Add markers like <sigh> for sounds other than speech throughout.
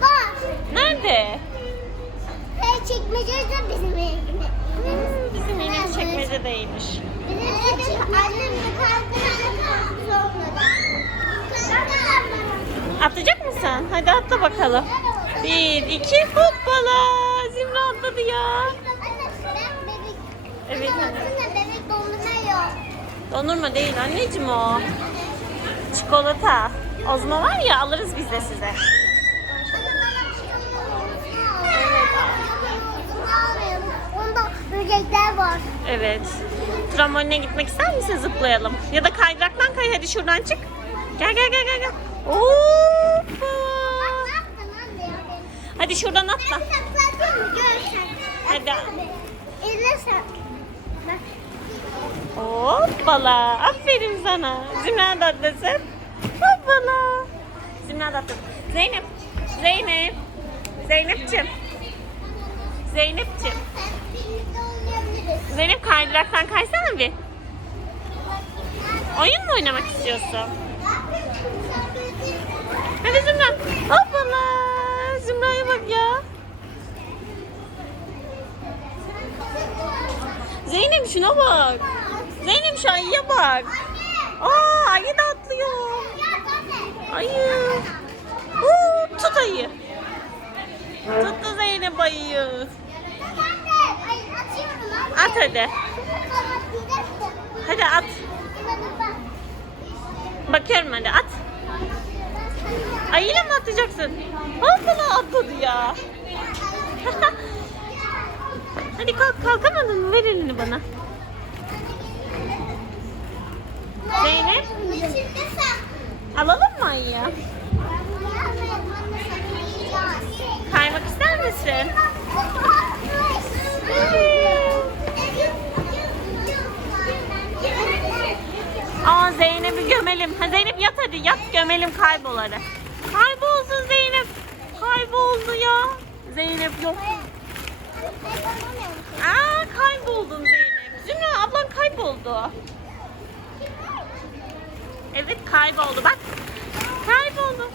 Bak. Nerede? Hey çekmecesi de bizim evimiz. Bizim yine çekmecedeymiş. Bizim annem de kalkınca zorladı. Atlayacak mısın? Hadi atla bakalım. Bir, iki, hoppala. Zimra atladı ya. Evet anne. Bebek dondurma yok. Dondurma değil anneciğim o. Çikolata. Ozma var ya alırız biz de size. Onda böcekler var. Evet. Tramboline gitmek ister misin zıplayalım? Ya da kaydıraktan kay hadi şuradan çık. Gel gel gel gel. gel. Hoppa. Hadi şuradan atla. Hadi. Hoppala. Aferin sana. Zümra da atlasın. Hoppala. Zümra da atlasın. Zeynep. Zeynep. Zeynep'ciğim. Zeynep'ciğim. Zeynep kaydıraktan kaysana bir. Oyun mu oynamak istiyorsun? Hadi Zümra. Hoppala. Zümra'ya bak ya. Zeynep şuna bak. Zeynep şu ayıya bak. Aa ayı da atlıyor. Ayı. Oo, tut ayı. Tuttu Zeynep ayıyı. At hadi. Hadi at. Bakıyorum hadi at. Ayıyla mı atlayacaksın? Hoppala atladı ya. <laughs> hadi kalk kalkamadın mı? Ver elini bana. Zeynep? Alalım mı ayıyı? Kaymak ister misin? <laughs> Aa Zeynep'i gömelim. Ha Zeynep yat hadi yat gömelim kaybol hadi. Kaybolsun Zeynep. Kayboldu ya. Zeynep yok. Aa kayboldun Zeynep. Zümra ablan kayboldu. Evet kayboldu bak. Kayboldu.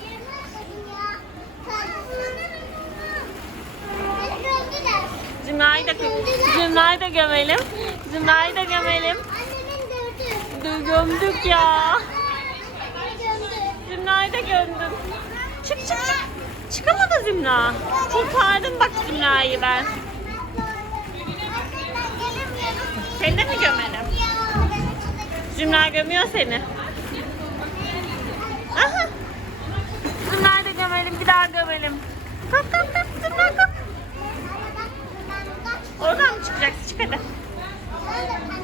Zümra'yı da, gömelim. Zümra'yı da gömelim. Gö- Gömdük ya. Zümra'yı da gömdüm. Çık çık çık. Çıkamadı Zümra. Kurtardım bak Zümra'yı ben. Seni de mi gömelim? Zümra gömüyor seni. Aha. Zümra'yı da gömelim. Bir daha gömelim. Kalk kalk kalk. Zümra kalk. Oradan mı çıkacaksın? Çık hadi.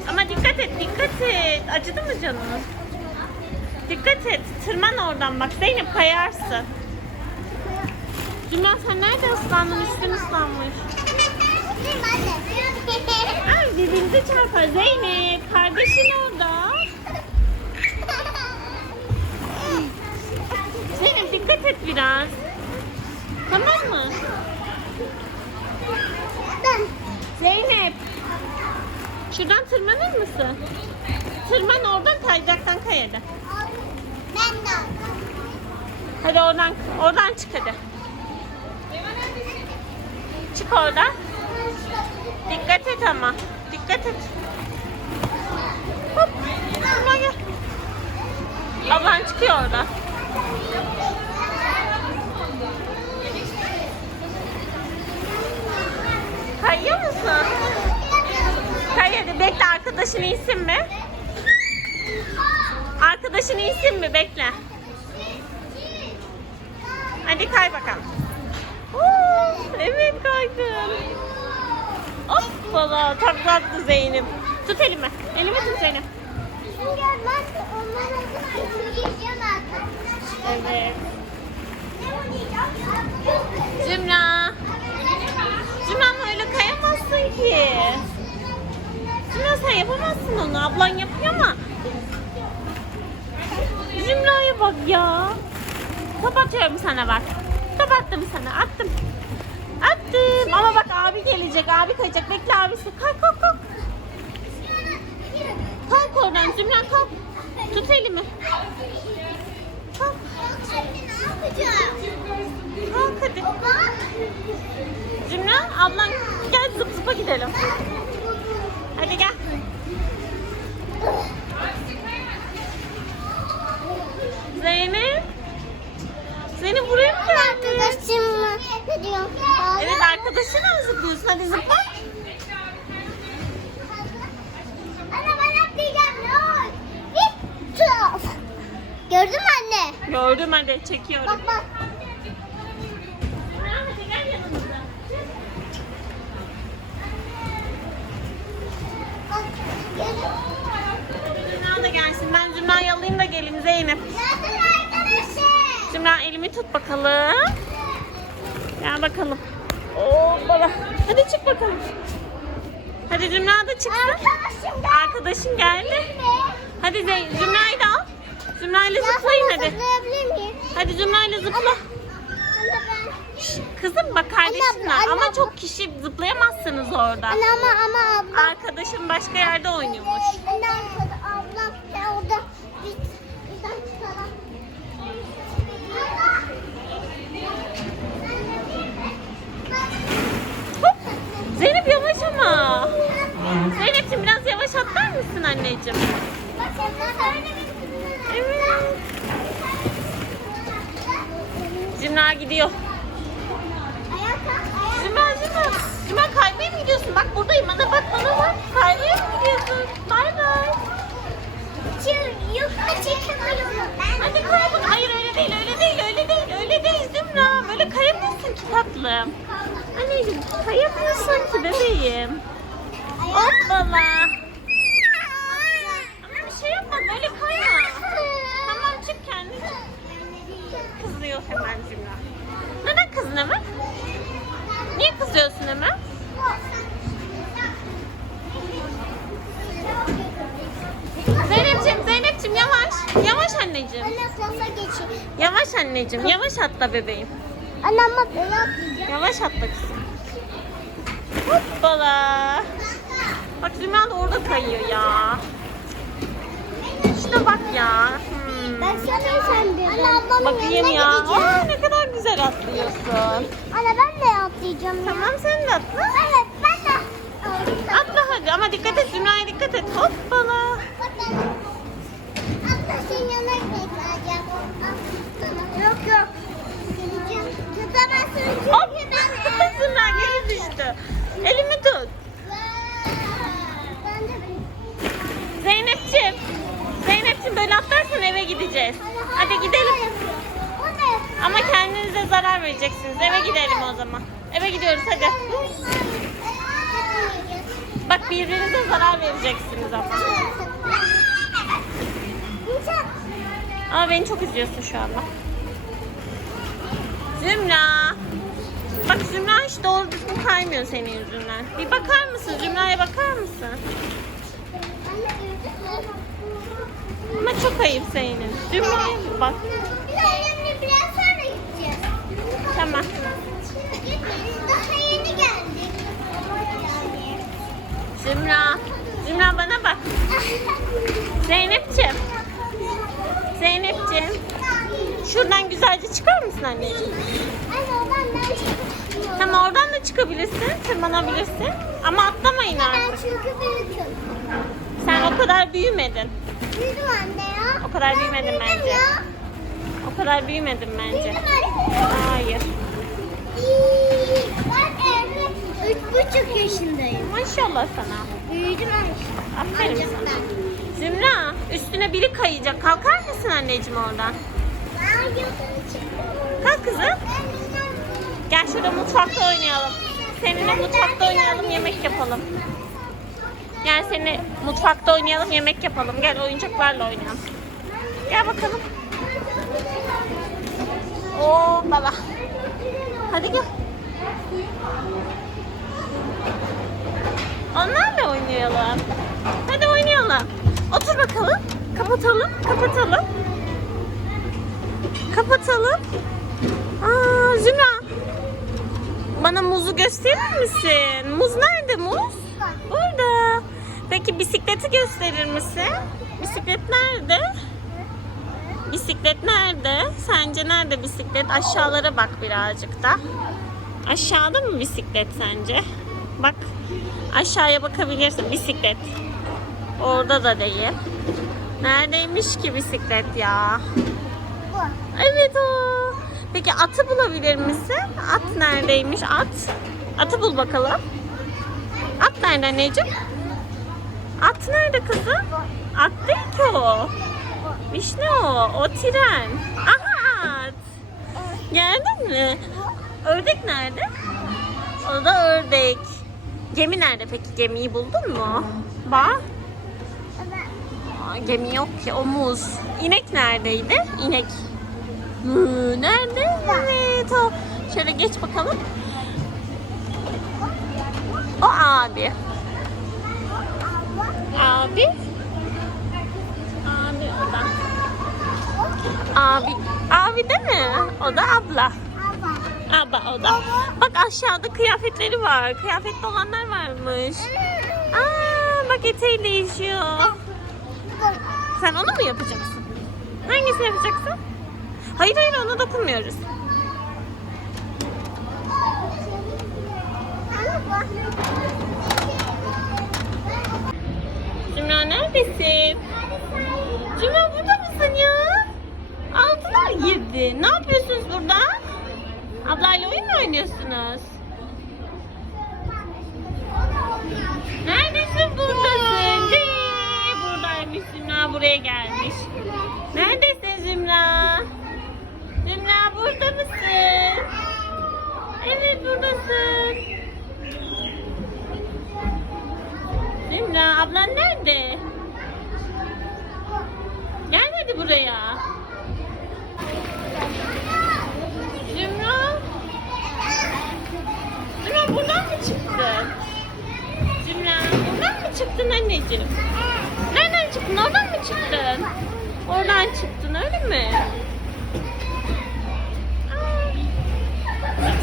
Ama dikkat et, dikkat et. Acıdı mı canın? Dikkat et. Tırman oradan bak. Zeynep kayarsın. Zümra sen nerede ıslandın? Üstün ıslanmış. Ay birbirinize çarpar. Zeynep kardeşin orada. Zeynep dikkat et biraz. Tamam mı? Zeynep. Şuradan tırmanır mısın? Tırman oradan kayacaktan kay hadi. Ben de. Hadi oradan, oradan çık hadi. Çık oradan. Dikkat et ama. Dikkat et. Hop. Tırman gel. Ablan çıkıyor orada. Kayıyor musun? Hadi bekle arkadaşın insin mi? Arkadaşın insin mi? Bekle. Hadi kay bakalım. Oo, evet kaydın. Hoppala taklattı Zeynep. Tut elimi. Elimi tut Zeynep. Evet. Zümra. Zümra öyle kayamazsın ki. Zümra sen yapamazsın onu. Ablan yapıyor ama. Zümra'ya bak ya. Top sana bak. Top attım sana. Attım. Attım. Ama bak abi gelecek. Abi kayacak. Bekle abisi. Kalk kalk kalk. Kalk oradan Zümra kalk. Tut elimi. Kalk. Kalk hadi. Zümra ablan gel zıp zıpa gidelim. Hadi gel. Zeynep. Zeynep buraya mı geldin? Arkadaşım mı? Ne diyor? Evet arkadaşınla mı zıplıyorsun? Hadi zıpla. Anne ben atlayacağım. Ne. Gördün mü anne? Gördüm hadi çekiyorum. Bak bak. Zümra hadi gel yanımıza. Bak. Gördün mü? Zümra da gelsin. Ben Zümra'yı alayım da gelin Zeynep. Arkadaşım? Zümra elimi tut bakalım. Gel bakalım. Oo baba. Hadi çık bakalım. Hadi Zümra da çıksın. Arkadaşım da. Arkadaşın geldi. Hadi Zey Zümra'yı da al. Zümra'yla Ya zıplayın hadi. Hadi Zümra'yla zıpla. Kızım bak kardeşin Anne, ama anne. çok kişi zıplayamazsınız orada. Anne ama ama ablam. Arkadaşım başka yerde oynuyormuş. Anne orada bir. Hop. Zeynep yavaş ama. Zeynep'ciğim biraz yavaş atlar mısın anneciğim? Evet. Zümra gidiyor. Zümra. Zümra kaymaya mı gidiyorsun? Bak buradayım bana bak bana bak. Kaymaya mı gidiyorsun? Bay bay. Hadi kay bak. Hayır öyle değil öyle değil öyle değil öyle değil Zümra. Böyle kayamıyorsun ki tatlım. Anneciğim kayamıyorsun ki bebeğim. Hoppala. Ama bir şey yapma böyle kayma. Tamam çık kendin. Kızıyor hemen Zümra. Neden kızdın hemen? Niye kızıyorsun hemen? Zeynep'ciğim Zeynep'ciğim yavaş. Yavaş anneciğim. Anne klasa geçeyim. Yavaş anneciğim. Yavaş atla bebeğim. Anne ama böyle atlayacağım. Yavaş atla kızım. Hoppala. Bak da orada kayıyor ya. Şuna bak ya. Ben sana sendim. Anne ablamın Bakayım yanına ya. gideceğim. Aa, ne kadar güzel atlıyorsun. Anne ben de atlayacağım ya. Tamam sen de atla. Evet ben de. Atla hadi ama dikkat et Zümra'ya dikkat et. Hoppala. Abla senin yanına gideceğim. Yok yok. Geleceğim. Tutamazsın Hop. çünkü ben. <laughs> Zümra geri düştü. Elimi tut. Gideceğiz. Hadi gidelim. Ama kendinize zarar vereceksiniz. Eve gidelim o zaman. Eve gidiyoruz hadi. Bak birbirinize zarar vereceksiniz ama. Ama beni çok üzüyorsun şu anda. Zümra. Bak Zümra hiç doğru düzgün kaymıyor senin yüzünden. Bir bakar mısın? Zümra'ya bakar mısın? Ama çok ayıp senin. Bir bak. Biraz sonra gideceğiz. Tamam. Daha yeni geldik. Zümra. Zümra bana bak. Zeynep'ciğim. Zeynep'ciğim. Şuradan güzelce çıkar mısın anneciğim? Ben. Tamam oradan da çıkabilirsin, tırmanabilirsin. Ama atlamayın Ben artık. çünkü büyüküm. Kadar büyümedin. Büyüdüm anne ya. O kadar büyümedin Büyüdüm bence. ya. O kadar büyümedin bence. Büyüdüm anne. Hayır. Ben evde üç buçuk yaşındayım. Maşallah sana. Büyüdüm anne. Aferin Ancak sana. ben. Zümra üstüne biri kayacak. Kalkar mısın anneciğim oradan? Ben. Kalk kızım. Gel şurada mutfakta oynayalım. Seninle mutfakta oynayalım, yemek yapalım. Gel seni mutfakta oynayalım, yemek yapalım. Gel oyuncaklarla oynayalım. Gel bakalım. Oo baba. Hadi gel. Onlarla oynayalım. Hadi oynayalım. Otur bakalım. Kapatalım, kapatalım. Kapatalım. Aa Zümra. Bana muzu gösterir misin? Muz nerede muz? Peki bisikleti gösterir misin? Bisiklet nerede? Bisiklet nerede? Sence nerede bisiklet? Aşağılara bak birazcık da. Aşağıda mı bisiklet sence? Bak aşağıya bakabilirsin bisiklet. Orada da değil. Neredeymiş ki bisiklet ya? Evet o. Peki atı bulabilir misin? At neredeymiş? At. Atı bul bakalım. At nerede anneciğim? At nerede kızım? At değil ki o. Vişne o. O tren. Aha at. Geldin mi? Ördek nerede? O da ördek. Gemi nerede peki? Gemiyi buldun mu? Bak. Gemi yok ki. O muz. İnek neredeydi? İnek. Hı, nerede? Evet o. Şöyle geç bakalım. O abi. Abi. Abi o da. Abi. Abi değil mi? O da abla. Abla o da. Bak aşağıda kıyafetleri var. Kıyafetli olanlar varmış. Aa bak eteği değişiyor. Sen onu mu yapacaksın? Hangisini yapacaksın? Hayır hayır ona dokunmuyoruz. Zümra neredesin? Zümra burada mısın ya? Altılar girdi. Ne yapıyorsunuz burada? Ablayla oyun mu oynuyorsunuz? Neredesin buradasın? Dee, buradaymış Zümra buraya gelmiş. Neredesin Zümra? Zümra burada mısın? Evet buradasın. Zümra ablan nerede? Gel hadi buraya. Zümra. Zümra buradan mı çıktın? Zümra buradan mı çıktın anneciğim? Nereden çıktın? Oradan mı çıktın? Oradan çıktın öyle mi?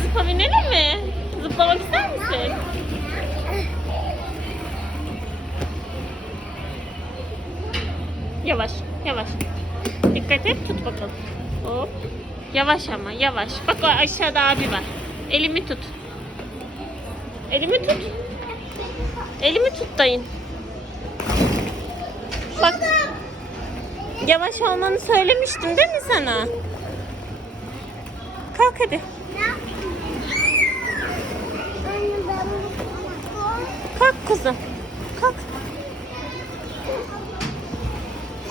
Zıpla binelim mi? Zıplamak ister misin? Yavaş, yavaş. Dikkat et, tut bakalım. Hop. Yavaş ama, yavaş. Bak aşağıda abi var. Elimi tut. Elimi tut. Elimi tut dayın. Bak. Yavaş olmanı söylemiştim değil mi sana? Kalk hadi. Kalk kızım. Kalk.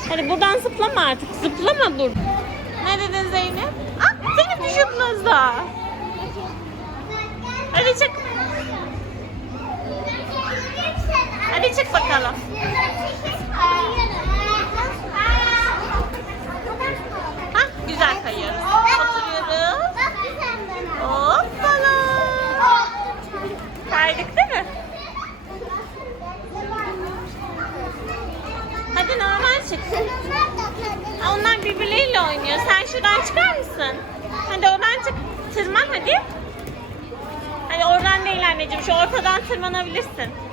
Hadi buradan zıplama artık. Zıplama dur. Ne dedin Zeynep? Ah seni düşürdün da. Hadi çık. Hadi çık bakalım. Hah güzel kayıyoruz. Oturuyoruz. Hoppala. Kaydık değil? Hadi normal çık. Onlar birbirleriyle oynuyor. Sen şuradan çıkar mısın? Hadi oradan çık. Tırman hadi. Hadi oradan değil anneciğim. Şu ortadan tırmanabilirsin.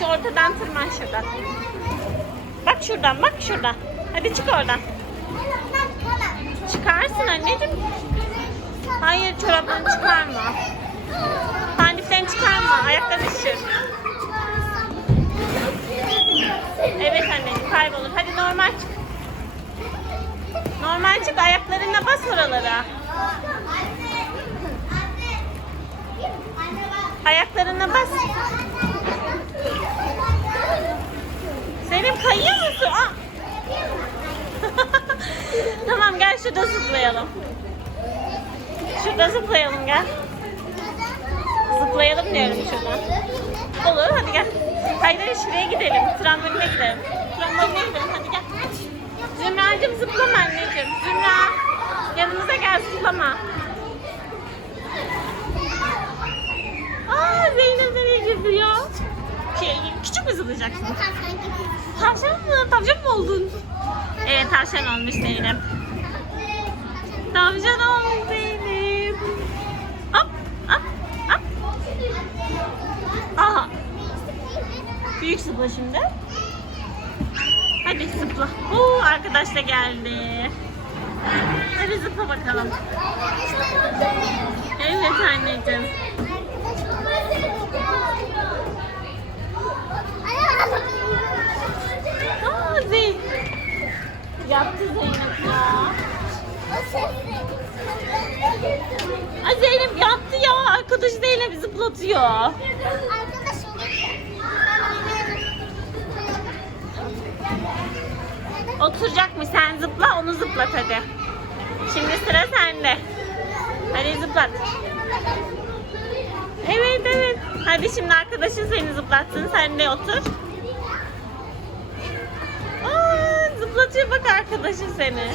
Şu ortadan tırman şuradan. Bak şuradan bak şuradan. Hadi çık oradan. Çıkarsın anneciğim. Hayır çoraplarını çıkarma. Pandiflerini çıkarma. Ayaklarını düşür. Evet anneciğim kaybolur. Hadi normal çık. Normal çık ayaklarınla bas oralara. Ayaklarına bas. Zeynep kayıyor musun? Aa! <laughs> tamam gel şurada zıplayalım. Şurada zıplayalım gel. Zıplayalım diyorum şuradan. Olur hadi gel. Hayır şuraya gidelim. Tramboline gidelim. Tramboline gidelim hadi gel. Zümra'cığım zıplama anneciğim. Zümra yanımıza gel zıplama. Aa Zeynep nereye girdi ya? Küçük mü zıplayacaksın? Tavşan mı? Tavşan mı oldun? Evet tavşan olmuş Zeynep. Tavşan olmuş Zeynep. Hop hop hop. Aha. Büyük zıpla şimdi. Hadi zıpla. Oo, arkadaş da geldi. Hadi zıpla bakalım. Evet anneciğim. Aa Zeynep. Yaptı Zeynep ya. Ay Zeynep yaptı ya. Arkadaş Zeynep zıplatıyor. Oturacak mı? Sen zıpla onu zıplat hadi. Şimdi sıra sende. Hadi zıplat. Evet evet. Hadi şimdi arkadaşın seni zıplatsın. Sen de otur. Zıplatıyor bak arkadaşın seni.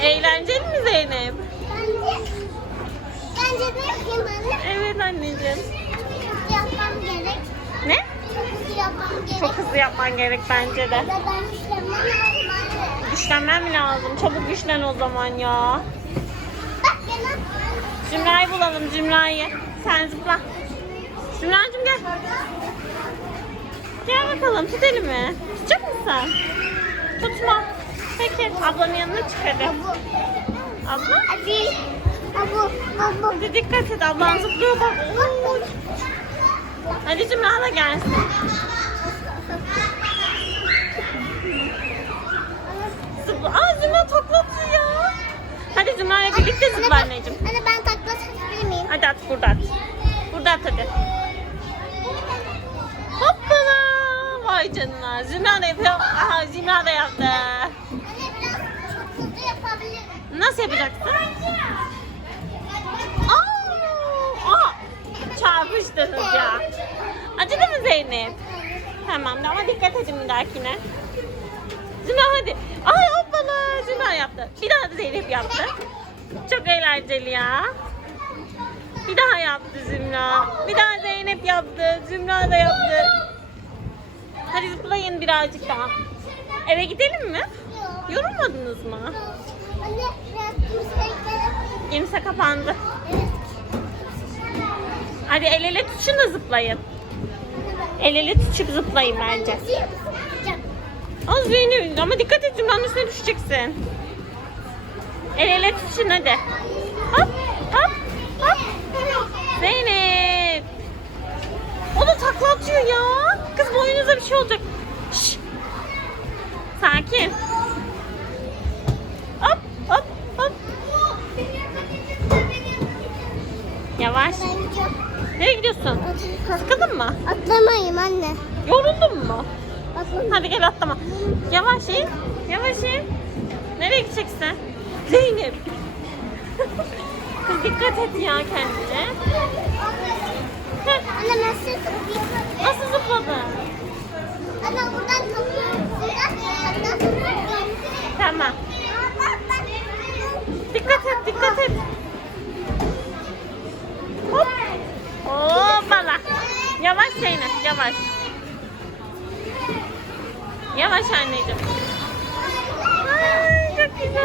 Eğlenceli mi Zeynep? Bence, bence de yapayım anne. Evet anneciğim. Yapmam gerek. Ne? Çok hızlı yapmam gerek. Çok hızlı yapman gerek bence de. Ben işlemem. Güçlenmem lazım? Çabuk güçlen o zaman ya. Bak yana. Zümra'yı bulalım Zümra'yı. Sen zıpla. Zümra'cığım gel. Gel bakalım tut elimi. Tutacak mısın? Tutma. Peki ablanın yanına çık hadi. Abla. Hadi. Abu, abu. Hadi dikkat et ablan zıplıyor bak. Zümra da gelsin. Zıpla. Aa Zümra takla atıyor ya. Hadi Zümra'yla birlikte zıpla anneciğim. Anne ben takla atabilir miyim? Hadi at burada at. Burada at hadi. Hoppala. Vay canına. Zümra da yapıyor. Aha Zümra da yaptı. Anne biraz çok hızlı yapabilirim. Nasıl yapacaksın? Aa, aa, çarpıştınız ya. Acıdı Zeynep? Tamam ama dikkat edin bir dahakine. Zümra hadi. Ay hoppala Zümra yaptı. Bir daha da Zeynep yaptı. Çok eğlenceli ya. Bir daha yaptı Zümra. Bir daha Zeynep yaptı. Zümra da yaptı. Hadi zıplayın birazcık daha. Eve gidelim mi? Yorulmadınız mı? Kimse kapandı. Hadi el ele tutuşun da zıplayın. El ele tutuşup zıplayın bence. Az Zeynep ama dikkat et Zümra'nın üstüne düşeceksin. El ele tutuşun hadi. Hop hop hop. Zeynep. O da takla atıyor ya. Kız boynunuza bir şey olacak. Şş. Sakin. Hop hop hop. Yavaş. Nereye gidiyorsun? Sıkıldın mı? Atlamayayım anne. Yoruldun mu? Atlamayayım. Hadi gel atlama. Yavaş in. Yavaş in. Nereye gideceksin? Zeynep. <laughs> Kız dikkat et ya kendine. Anne nasıl yapayım? Nasıl zıpladın? Anne buradan kapıyorum. Tamam. Dikkat et, dikkat et. Hop. Hoppala. Yavaş Zeynep, yavaş. Yavaş anneciğim. Ay çok güzel.